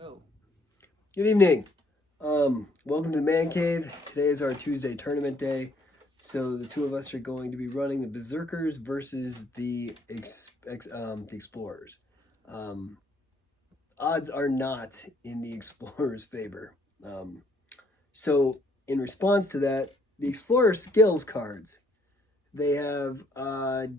Go. Good evening. Welcome to the Man Cave. Today is our Tuesday tournament day. So the two of us are going to be running the Berserkers versus the Explorers. Odds are not in the Explorers' favor. So in response to that, the Explorer skills cards. They have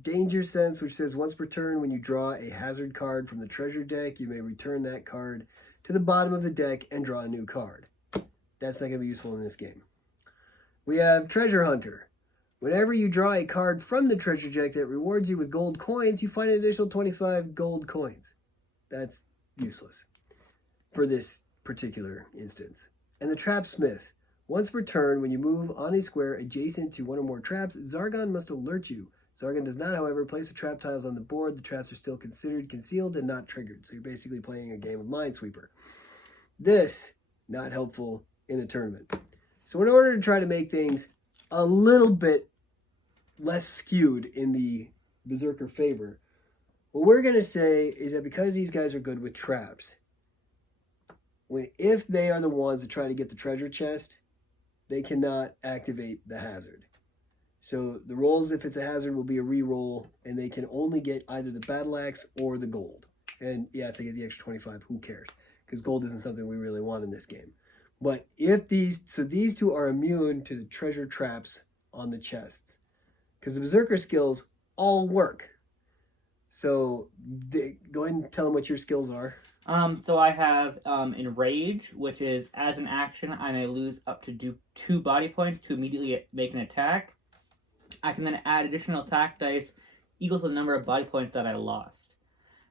Danger Sense, which says once per turn when you draw a hazard card from the treasure deck, you may return that card to the bottom of the deck and draw a new card. That's not going to be useful in this game. We have Treasure Hunter. Whenever you draw a card from the treasure deck that rewards you with gold coins, you find an additional 25 gold coins. That's useless for this particular instance. And the Trapsmith. Once per turn, when you move on a square adjacent to one or more traps, Zargon must alert you. Zargon does not, however, place the trap tiles on the board. The traps are still considered concealed and not triggered. So you're basically playing a game of Minesweeper. This, not helpful in the tournament. So in order to try to make things a little bit less skewed in the Berserker favor, what we're going to say is that because these guys are good with traps, if they are the ones that try to get the treasure chest, they cannot activate the hazard. So the rolls, if it's a hazard, will be a re-roll, and they can only get either the battle axe or the gold. And yeah, if they get the extra 25, who cares? Because gold isn't something we really want in this game. But if these two are immune to the treasure traps on the chests, because the Berserker skills all work. So go ahead and tell them what your skills are. So I have Enrage, which is as an action, I may lose up to 2 body points to immediately make an attack. I can then add additional attack dice equal to the number of body points that I lost.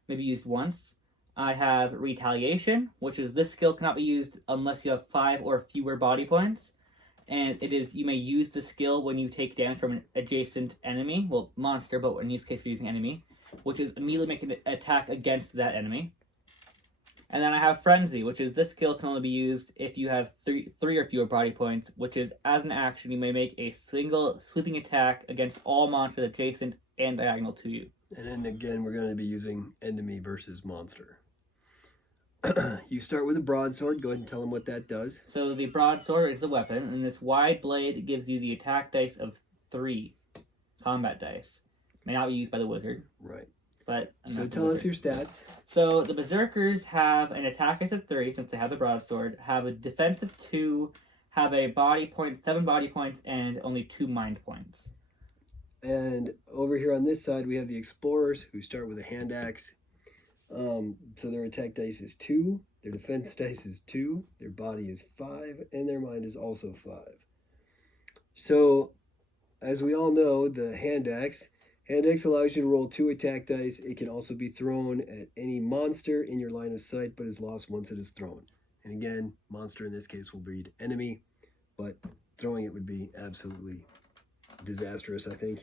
Maybe used once. I have Retaliation, which is this skill cannot be used unless you have 5 or fewer body points. And it is, you may use the skill when you take damage from an adjacent enemy, well, monster, but in this case we're using enemy, which is immediately making an attack against that enemy. And then I have Frenzy, which is this skill can only be used if you have three or fewer body points, which is as an action you may make a single sweeping attack against all monsters adjacent and diagonal to you. And then again, we're going to be using enemy versus monster. You start with a broadsword. Go ahead and tell them what that does. So the broadsword is a weapon, and this wide blade gives you the attack dice of 3 combat dice. May not be used by the wizard. Right. But so tell us your stats. So the Berserkers have an attack dice of 3 since they have the broadsword, have a defense of 2, have a body point, 7 body points, and only 2 mind points. And over here on this side, we have the Explorers who start with a hand axe. So their attack dice is 2, their defense dice is 2, their body is 5, and their mind is also 5. So, as we all know, the hand axe allows you to roll 2 attack dice. It can also be thrown at any monster in your line of sight, but is lost once it is thrown. And again, monster in this case will breed enemy, but throwing it would be absolutely disastrous, I think.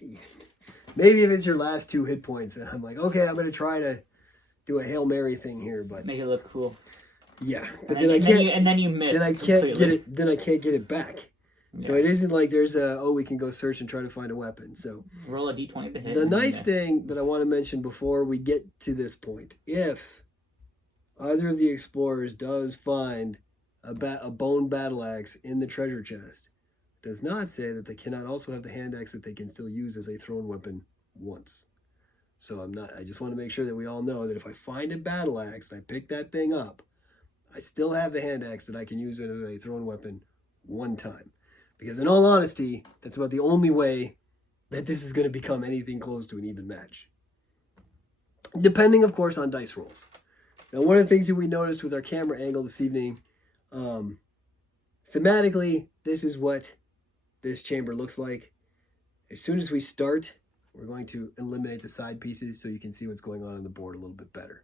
Maybe if it's your last 2 hit points, and I'm like, okay, I'm going to try to do a Hail Mary thing here, but make it look cool. Yeah, but then you miss. Then I can't get it. Then I can't get it back. Yeah. So it isn't like there's we can go search and try to find a weapon. So roll a d20 to hit. The nice thing that I want to mention before we get to this point, if either of the Explorers does find a bone battle axe in the treasure chest, it does not say that they cannot also have the hand axe that they can still use as a thrown weapon once. So I just want to make sure that we all know that if I find a battle axe and I pick that thing up, I still have the hand axe that I can use it as a thrown weapon one time. Because in all honesty, that's about the only way that this is going to become anything close to an even match. Depending, of course, on dice rolls. Now, one of the things that we noticed with our camera angle this evening, thematically, this is what this chamber looks like. As soon as we start, we're going to eliminate the side pieces so you can see what's going on the board a little bit better.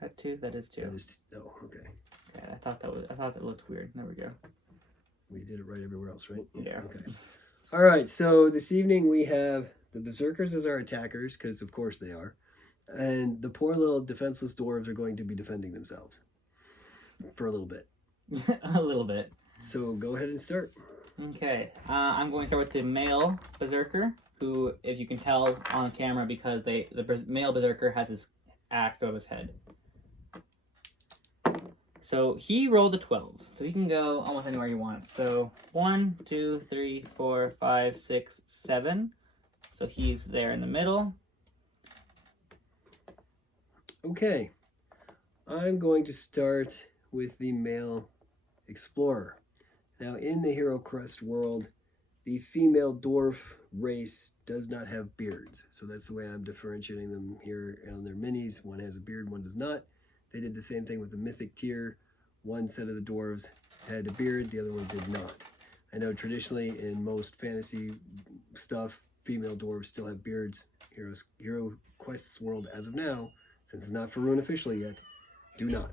That 2? That is 2. Oh, okay. Okay, I thought that looked weird. There we go. We did it right everywhere else, right? Yeah. Okay. All right, so this evening we have the Berserkers as our attackers, because of course they are. And the poor little defenseless dwarves are going to be defending themselves for a little bit. A little bit. So go ahead and start. Okay, I'm going to start with the male Berserker, who, as you can tell on camera, because the male Berserker has his axe above his head. So he rolled a 12. So he can go almost anywhere he wants. So 1, 2, 3, 4, 5, 6, 7. So he's there in the middle. Okay. I'm going to start with the male explorer. Now, in the Hero Crest world, the female dwarf race does not have beards. So that's the way I'm differentiating them here on their minis. One has a beard, one does not. They did the same thing with the mythic tier. One set of the dwarves had a beard, the other one did not. I know traditionally in most fantasy stuff, female dwarves still have beards. Hero Quest's world as of now, since it's not for Rune officially yet, do not.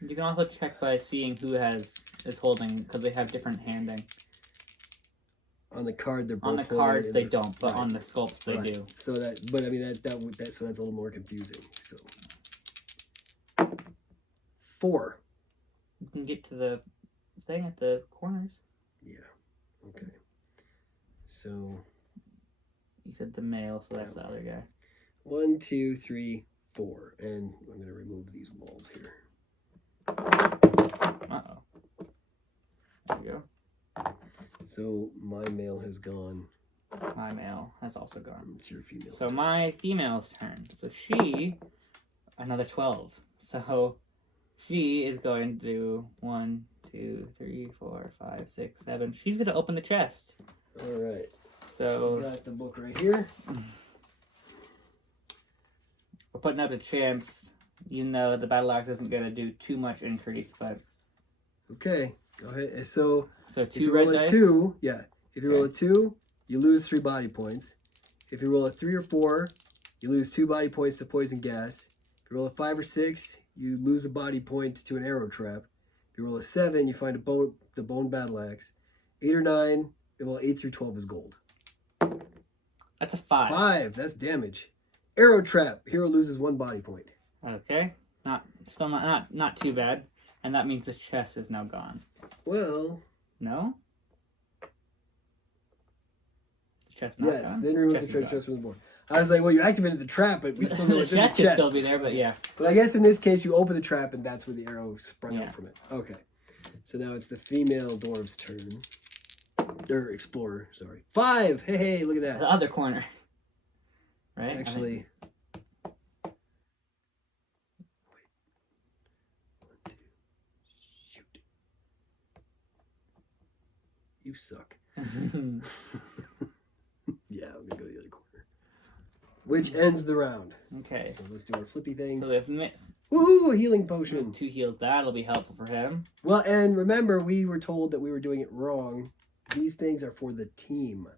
You can also check by seeing who is holding, because they have different handing. On the card, they're both on the cards they don't, but on the sculpts they do. So that, but I mean so that's a little more confusing. So 4. You can get to the thing at the corners. Yeah. Okay. So you said the male, so that's the other guy. 1, 2, 3, 4, and I'm going to remove these walls here. Uh-oh. There we go. So my male has gone. My male has also gone. It's your female. So my female's turn. So she, another 12. So she is going to do 1, 2, 3, 4, 5, 6, 7. She's going to open the chest. All right. So we got the book right here. We're putting up a chance, even though the battle axe isn't going to do too much increase, but okay, go ahead. So 2 if you red roll a dice? 2, yeah. If you Okay. roll a 2, you lose 3 body points. If you roll a 3 or 4, you lose 2 body points to poison gas. If you roll a 5 or 6, you lose a body point to an arrow trap. If you roll a 7, you find the bone battle axe. 8 or 9, well, 8 through 12 is gold. That's a 5. 5, that's damage. Arrow trap, hero loses 1 body point. Okay, still not too bad, and that means the chest is now gone. Well, No. The chest not yes, gone? then remove the Chest is treasure gone. chest from the board. I was like, well, you activated the trap, but we still know The what's in the chest should chest. still be there, but yeah. But I guess in this case, you open the trap, and that's where the arrow sprung Yeah. out from it. Okay. So now it's the female dwarf's turn. Or explorer, sorry. 5! Hey, look at that. The other corner. Right? Actually... Shoot. You suck. Yeah, let me go to the other corner. Which ends the round. Okay. So let's do our flippy things. So if Woohoo! A healing potion. 2 heals, that'll be helpful for him. Well, and remember, we were told that we were doing it wrong. These things are for the team.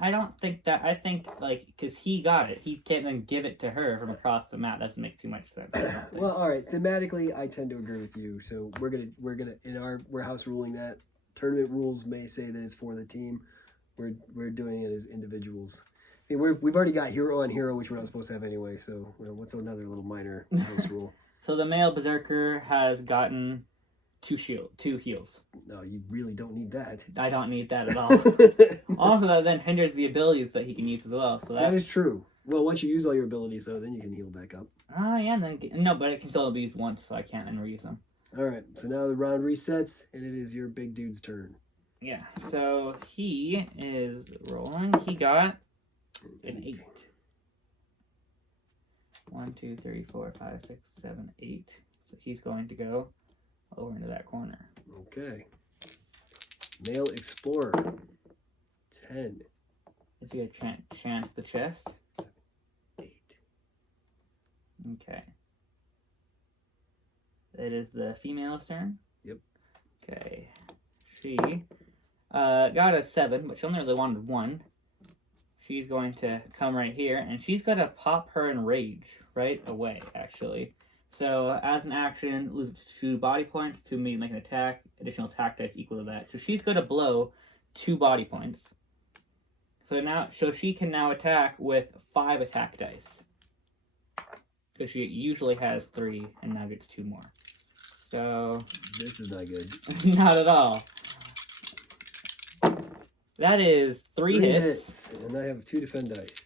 I don't think that. I think, because he got it. He can't then give it to her from across the map. That doesn't make too much sense. I don't think. Well, all right. Thematically, I tend to agree with you. So we're gonna in our warehouse ruling that tournament rules may say that it's for the team. We're doing it as individuals. I mean, we've already got hero on hero, which we're not supposed to have anyway. So what's another little minor house rule? So the male berserker has gotten 2 heals. No, you really don't need that. I don't need that at all. Also, that then hinders the abilities that he can use as well. So that is true. Well, once you use all your abilities, though, then you can heal back up. yeah. No, but it can still be used once, so I can't then reuse them. All right. So now the round resets, and it is your big dude's turn. Yeah. So he is rolling. He got an 8. 1, 2, 3, 4, 5, 6, 7, 8. So he's going to go over into that corner. Okay. Male explorer. 10. Is he gonna chance the chest? 8. Okay. It is the female's turn. Yep. Okay. She got a 7, but she only really wanted 1. She's going to come right here, and she's going to pop her enrage right away, actually. So, as an action, lose 2 body points to make an attack. Additional attack dice equal to that. So she's going to blow 2 body points. So she can now attack with 5 attack dice. Because she usually has 3, and now gets 2 more. So... This is not good. Not at all. That is 3 hits. And I have 2 defend dice.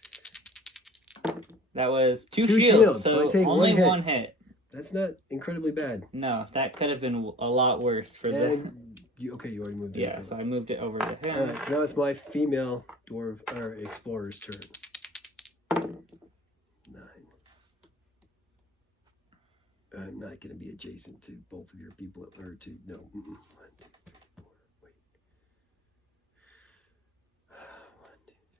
That was 2 2 shields, so so I take only 1 hit. 1 hit. That's not incredibly bad. No, that could have been a lot worse for And you already moved it. Yeah, so I moved it over to him. All right, so now it's my female dwarf or explorer's turn. 9. I'm not going to be adjacent to both of your people, or to no. 1, 2, 3, 4. Wait. 1, 2, 3,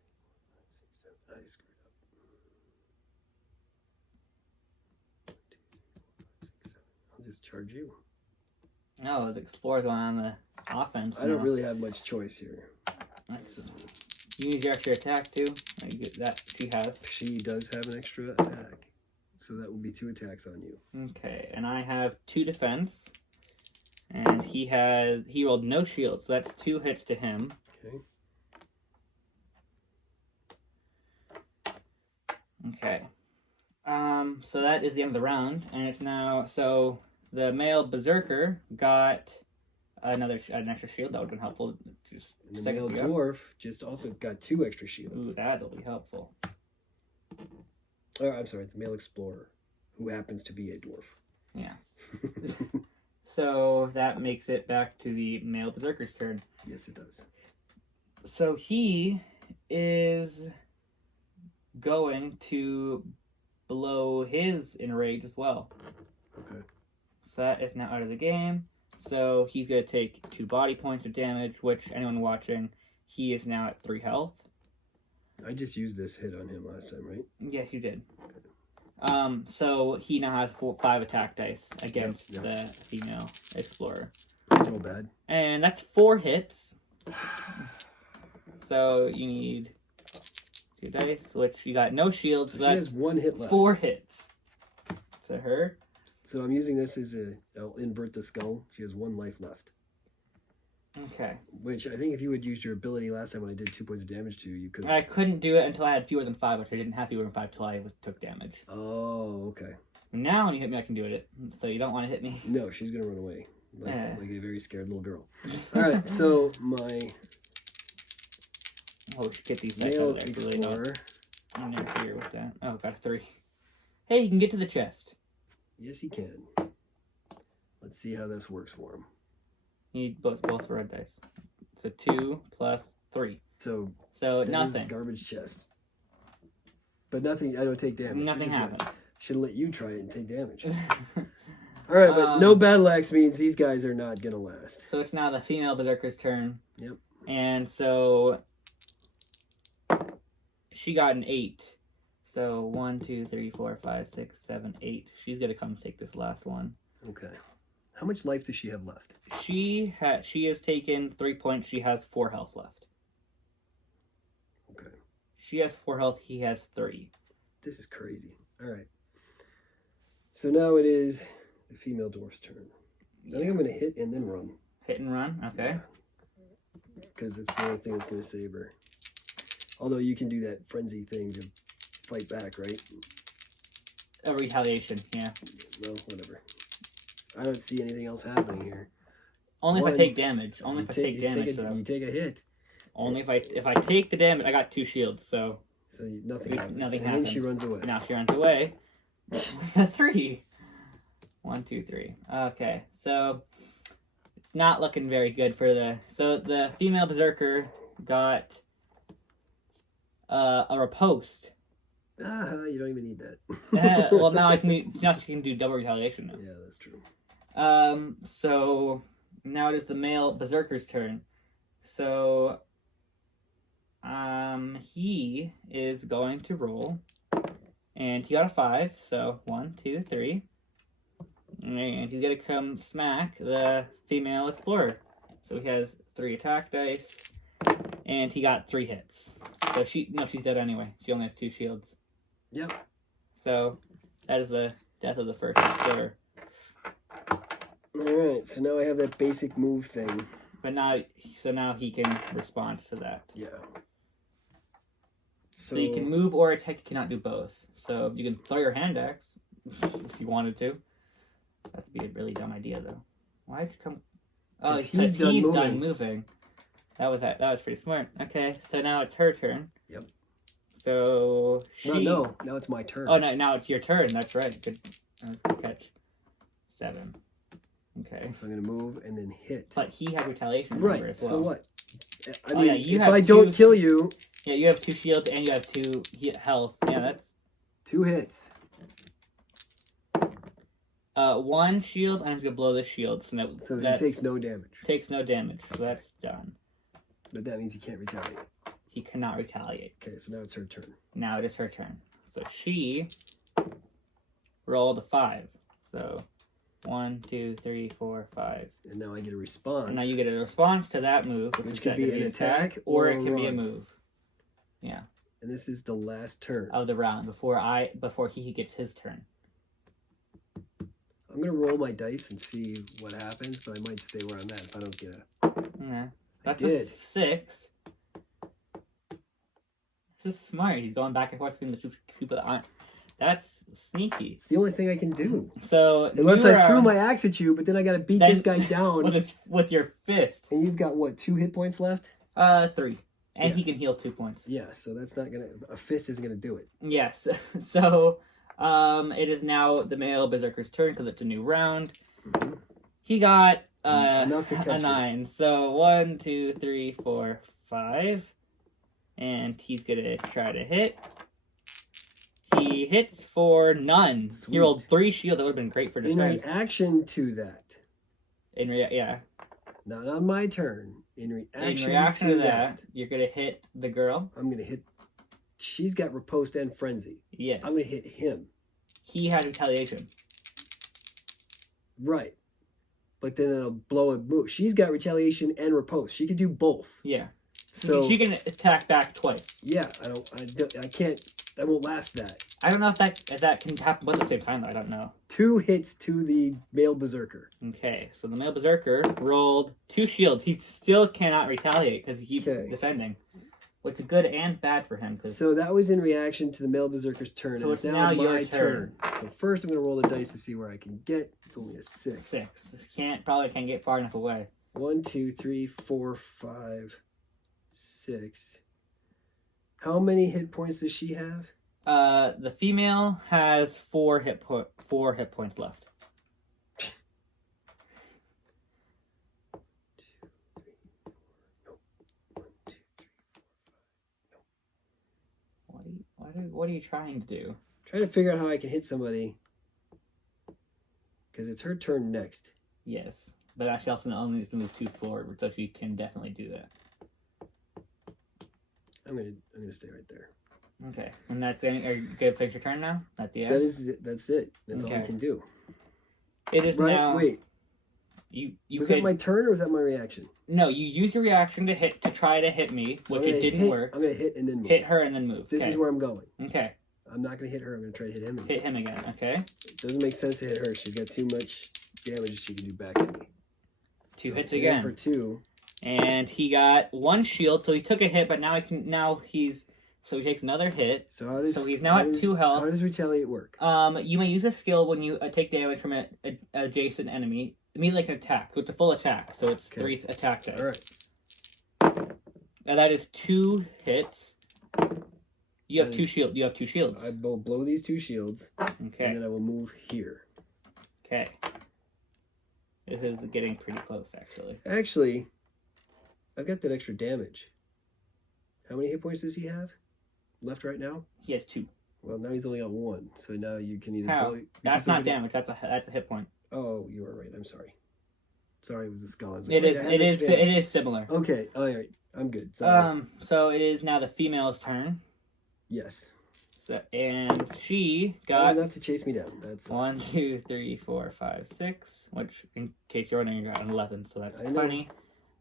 4, 5, 6, 7. I screwed up. 1, 2, 3, 4, 5, 6, 7. I'll just charge you. No, the explorer's going on the offense. I don't really have much choice here. You use your extra attack too. That she has. She does have an extra attack, so that will be 2 attacks on you. Okay, and I have 2 defense, and he rolled no shield, so that's 2 hits to him. Okay. Okay. So that is the end of the round, and it's now so the male berserker got an extra shield. That would have been helpful. And the male dwarf just also got 2 extra shields. Ooh, that'll be helpful. Oh, I'm sorry, the male explorer, who happens to be a dwarf. Yeah. So that makes it back to the male berserker's turn. Yes, it does. So he is going to blow his enrage as well. Okay. So that is now out of the game. So he's going to take 2 body points of damage, which anyone watching, he is now at 3 health. I just used this hit on him last time, right? Yes, you did. So he now has 5 attack dice against the female explorer. That's not bad. And that's 4 hits. So you need 2 dice, which you got no shields. So she has 1 hit left. 4 hits. To her. So I'm using this as I'll invert the skull. She has 1 life left. Okay. Which I think if you had used your ability last time when I did 2 points of damage to you, you could. I couldn't do it until I had fewer than 5, which I didn't have fewer than 5 till I took damage. Oh, okay. Now when you hit me, I can do it. So you don't want to hit me. No, she's gonna run away like a very scared little girl. All right, so my Oh, we should get these dice male out of there. Really explorer. I'm never here with that. Oh, got a 3. Hey, you can get to the chest. Yes, he can. Let's see how this works for him. You need both red dice. So 2 plus 3. So nothing. Garbage chest. But nothing. I don't take damage. Nothing happened. Should have let you try it and take damage. All right, but no battle axe means these guys are not gonna last. So it's now the female berserker's turn. Yep. And so she got an 8. So 1, 2, 3, 4, 5, 6, 7, 8. She's gonna come take this last one. Okay. How much life does she have left? She has taken 3 points. She has 4 health left. Okay. She has 4 health. He has 3. This is crazy. All right. So now it is the female dwarf's turn. I think I'm going to hit and then run. Hit and run? Okay. Because it's the only thing that's going to save her. Although you can do that frenzy thing to fight back, right? A retaliation, yeah. Well, whatever. I don't see anything else happening here. Only if I take damage. Only if I take damage. You take a hit. Only if I take the damage. I got 2 shields, so nothing happens. Nothing and happens. then she runs away. Now she runs away. 3. 1, 2, 3. Okay, so it's not looking very good for the female berserker got a riposte. You don't even need that. Well, now she can do double retaliation now. Yeah, that's true. So now it is the male berserker's turn. So he is going to roll, and he got a 5. So 1, 2, 3, and he's gonna come smack the female explorer. So he has 3 attack dice, and he got 3 hits. So she's dead anyway. She only has 2 shields. Yep. So that is the death of the first explorer. Alright, so now I have that basic move thing. But now he can respond to that. Yeah. So you can move or attack, you cannot do both. So you can throw your hand axe if you wanted to. That'd be a really dumb idea though. Why'd you come? Oh, he's done moving. That was pretty smart. Okay, so now it's her turn. Yep. So No, now it's my turn. Oh, no, now it's your turn. That's right. Good catch. 7. Okay. So I'm gonna move and then hit. But he has retaliation Right. as well. So what? I Oh, mean, yeah, you if have I don't 2 kill you, Yeah, you have 2 shields and you have 2 health. Yeah, that's 2 hits. 1 shield. I'm just gonna blow this shield, So he takes no damage. Takes no damage. So that's done. But that means he can't retaliate. He cannot retaliate. Okay, so now it's her turn. Now it is her turn. So she rolled a 5. So 1, 2, 3, 4, 5. And now I get a response. And now you get a response to that move, which could be an attack or or it a can be a run. move. Yeah. And this is the last turn. Of the round before he gets his turn. I'm gonna roll my dice and see what happens, but I might stay where I'm at if I don't get a. Yeah. That's I did. a 6. This is smart. He's going back and forth between the two people that aren't. That's sneaky. It's the only thing I can do. So unless I threw my axe at you, but then I gotta beat this guy down. with your fist. And you've got what, 2 hit points left? 3. And Yeah. he can heal 2 points. Yeah, so that's not gonna. A fist isn't gonna do it. Yes. So it is now the male berserker's turn because it's a new round. Mm-hmm. He got Enough to a catch 9. So 1, 2, 3, 4, 5. And he's gonna try to hit. He hits for none. Sweet. He rolled 3 shields. That would have been great for In defense. reaction to that, Yeah. not on my turn. In reaction, to that, you're gonna hit the girl. I'm gonna hit. She's got riposte and frenzy. Yes. I'm gonna hit him. He has retaliation. Right. But then it'll blow a move. She's got retaliation and riposte. She can do both. Yeah. So she can attack back twice. yeah, I can't. That won't last that. I don't know if that can happen both at the same time though. I don't know. 2 hits to the male berserker. Okay, so the male berserker rolled 2 shields. He still cannot retaliate because he keeps defending. Which is good and bad for him. So that was in reaction to the male berserker's turn. So and it's now your my turn. So first I'm going to roll the dice to see where I can get. It's only a 6. 6. Probably can't get far enough away. 1, 2, 3, 4, 5, 6. How many hit points does she have? The female has 4 hit points left. What are you trying to do? Trying to figure out how I can hit somebody. Because it's her turn next. Yes, but actually also only needs to move 2 forward, so she can definitely do that. I'm gonna stay right there. Okay, and that's it. Are you gonna finish your turn now? At the end. That's it. That's all I can do. It is right. now. Wait. Was that my turn or was that my reaction? No, you use your reaction to try to hit me, which it didn't work. I'm gonna hit and then move. Hit her and then move. This is where I'm going. Okay. I'm not gonna hit her. I'm gonna try to hit him again. Hit him again. Okay. It doesn't make sense to hit her. She's got too much damage she can do back to me. 2 hits again. For 2. And he got 1 shield, so he took a hit, but now so he takes another hit. So he's now at 2 health. How does retaliate work? You may use a skill when you take damage from an adjacent enemy. Immediately like an attack. So it's a full attack. So it's 3 attack dice. All right. Now that is 2 hits. You have 2 shields. You have 2 shields. I will blow these 2 shields. Okay. And then I will move here. Okay. This is getting pretty close, actually. Actually, I've got that extra damage. How many hit points does he have left right now? He has 2. Well, now he's only got 1. So now you can either How? blow. That's not damage. That's a hit point. Oh, you are right. I'm sorry. Sorry, it was a skull. It is similar. Okay. All right. I'm good. Sorry. So it is now the female's turn. Yes. So, and she got enough to chase me down. That's 1, 2, 3, 4, 5, 6. Which, in case you're wondering, you got an 11. So that's 20.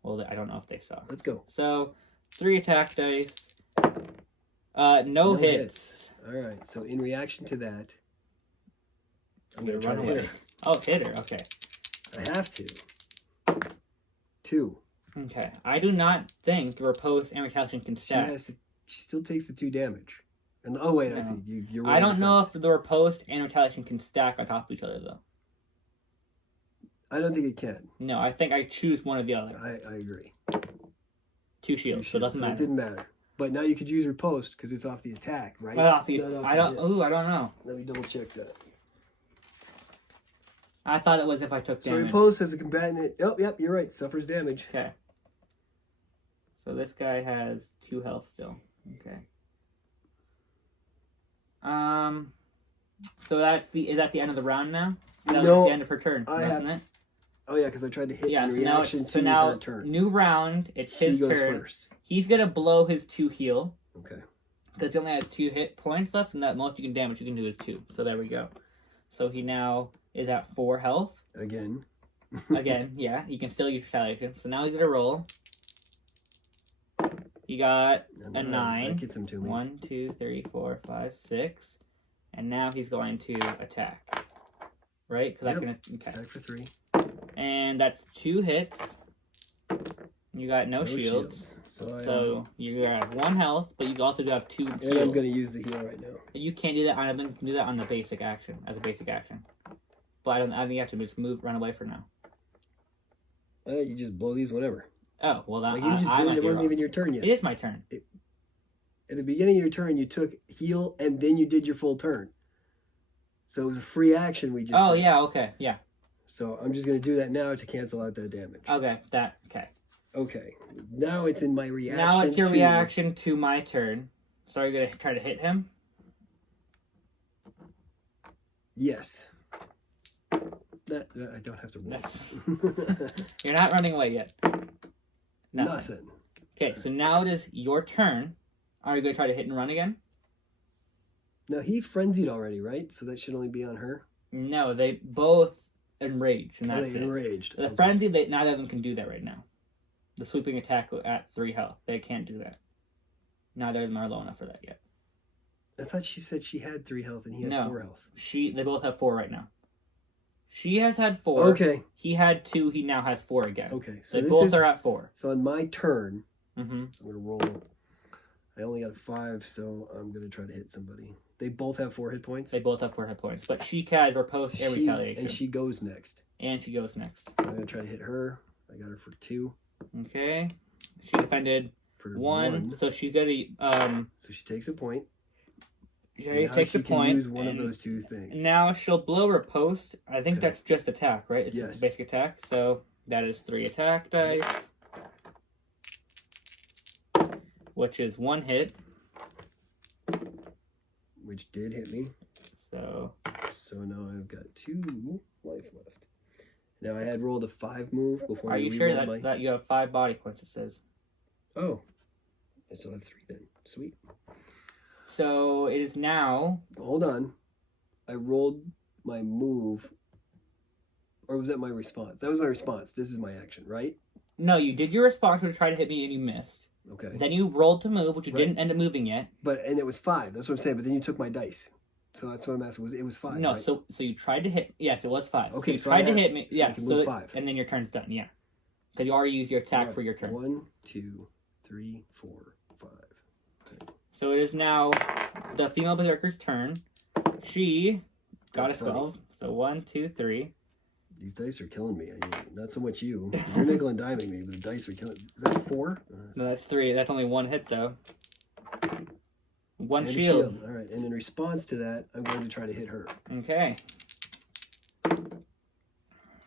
Well, I don't know if they saw. Let's go. So 3 attack dice. No hits. All right. So in reaction to that, I'm gonna try to hit her. Oh, hit her. Okay. I have to. 2. Okay. I do not think the riposte and retaliation can stack. She still takes the 2 damage. And oh wait, I see. You're I don't know if the riposte and retaliation can stack on top of each other though. I don't think it can. No, I think I choose one or the other. I agree. 2 shields, so it doesn't matter. It didn't matter. But now you could use riposte because it's off the attack, right? I don't know. Let me double check that. I thought it was if I took So damage. riposte as a combatant. Oh, yep, you're right. Suffers damage. Okay. So this guy has 2 health still. Okay. So is that the end of the round now? That was the end of her turn, wasn't it? Oh yeah, because I tried to hit Yeah. in So reaction to now her turn. new round. It's his He goes turn. first. He's gonna blow his 2 heal. Okay. Because he only has 2 hit points left, and that most you can damage you can do is 2. So there we go. So he now is at 4 health. Again. Again, yeah. You can still use retaliation. So now he's gonna roll. He got a 9. That gets him to me. 1, 2, 3, 4, 5, 6. And now he's going to attack. Right? Because Yep. okay. Attack for 3. And that's 2 hits. You got no shields. So you have 1 health, but you also do have 2 heals. And I'm going to use the heal right now. You can't do that. I can do that on the basic action, as a basic action. But I think you have to just run away for now. You just blow these whenever. Oh, well, that, like you just did it. It wasn't even your turn yet. It is my turn. At the beginning of your turn, you took heal, and then you did your full turn. So it was a free action we just Oh, said. yeah, okay, yeah. So I'm just going to do that now to cancel out that damage. Okay, okay. Okay, now it's in my reaction. Now it's your reaction to my turn. So are you going to try to hit him? Yes. I don't have to roll. You're not running away yet. No. Nothing. Okay, so now it is your turn. Are you going to try to hit and run again? Now, he frenzied already, right? So that should only be on her? No, they both enraged, and that's they enraged. The frenzy, neither of them can do that right now. The sweeping attack at 3 health. They can't do that. Neither of them are low enough for that yet. I thought she said she had 3 health and he had 4 health. They both have 4 right now. She has had 4. Okay. He had 2. He now has 4 again. Okay. So they both are at 4. So on my turn, I'm going to roll. I only got a 5, so I'm going to try to hit somebody. They both have 4 hit points? They both have 4 hit points. But she has riposte and retaliation. And she goes next. So I'm going to try to hit her. I got her for 2. Okay. She defended for 1. So she's got to... So she takes a point. She takes a point. Use one of those 2 things. Now she'll blow riposte. I think that's just attack, right? It's yes. Basic attack. So that is 3 attack dice. Which is 1 hit. Which did hit me. So now I've got 2 life left. Now I had rolled a 5 move before. Are you sure that you have 5 body points? It says. Oh, I still have 3 then. Sweet. So it is now. Hold on, I rolled my move, or was that my response? That was my response. This is my action, right? No, you did your response to try to hit me and you missed. Okay. Then you rolled to move, which you didn't end up moving yet. And it was 5. That's what I'm saying. But then you took my dice. So that's what I'm asking. It was 5. No, right? so you tried to hit. Yes, it was 5. Okay, so you tried to hit me. So yeah, I can move 5. And then your turn's done. Yeah, because you already used your attack for your turn. 1, 2, 3, 4, 5. Okay. So it is now the female berserker's turn. She got a 12. So 1, 2, 3. These dice are killing me. Not so much you. You're nickel and diming me, but the dice are killing. Is that 4? No, that's 3. That's only 1 hit though. 1 and shield. All right, and in response to that, I'm going to try to hit her. Okay.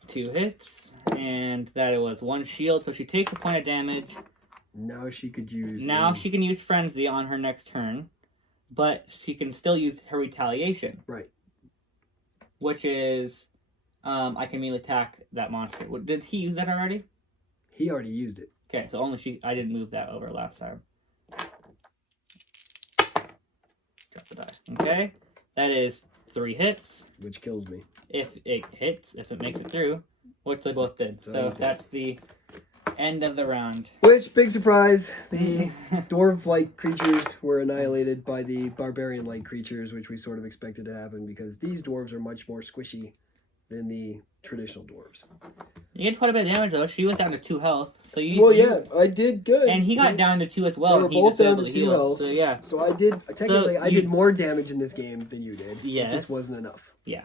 2 hits, and that it was 1 shield. So she takes a point of damage. Now she could use. Now she can use frenzy on her next turn, but she can still use her retaliation. Right. Which is. I can immediately attack that monster. Did he use that already? He already used it. Okay, so only I didn't move that over last time. Drop the die. Okay, that is 3 hits. Which kills me. If it hits, if it makes it through, which they both did. So that's the end of the round. Which, big surprise, the dwarf-like creatures were annihilated by the barbarian-like creatures, which we sort of expected to happen because these dwarves are much more squishy than the traditional dwarves. You did quite a bit of damage though. She was down to 2 health. So I did good. And he got down to 2 as well. They were both down to 2 health. So yeah. So I did I did more damage in this game than you did. Yes. It just wasn't enough. Yeah.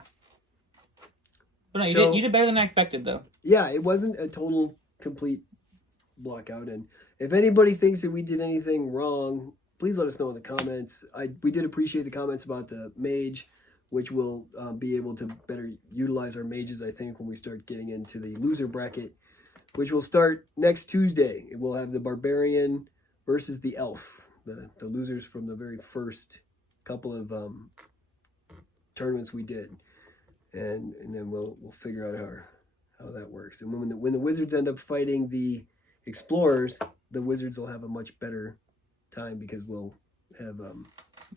But no, you did better than I expected though. Yeah, it wasn't a total complete blockout. And if anybody thinks that we did anything wrong, please let us know in the comments. We did appreciate the comments about the mage. which will be able to better utilize our mages, I think, when we start getting into the loser bracket, which will start next Tuesday. We'll have the Barbarian versus the Elf, the losers from the very first couple of tournaments we did, and then we'll figure out how that works. And when the Wizards end up fighting the Explorers, the Wizards will have a much better time because we'll have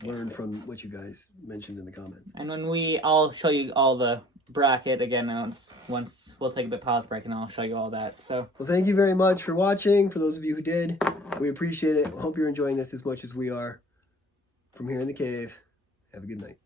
learned from what you guys mentioned in the comments. And when I'll show you all the bracket again once we'll take a bit pause break and I'll show you all that. So well, thank you very much for watching. For those of you who did, we appreciate it. Hope you're enjoying this as much as we are. From here in the cave, have a good night.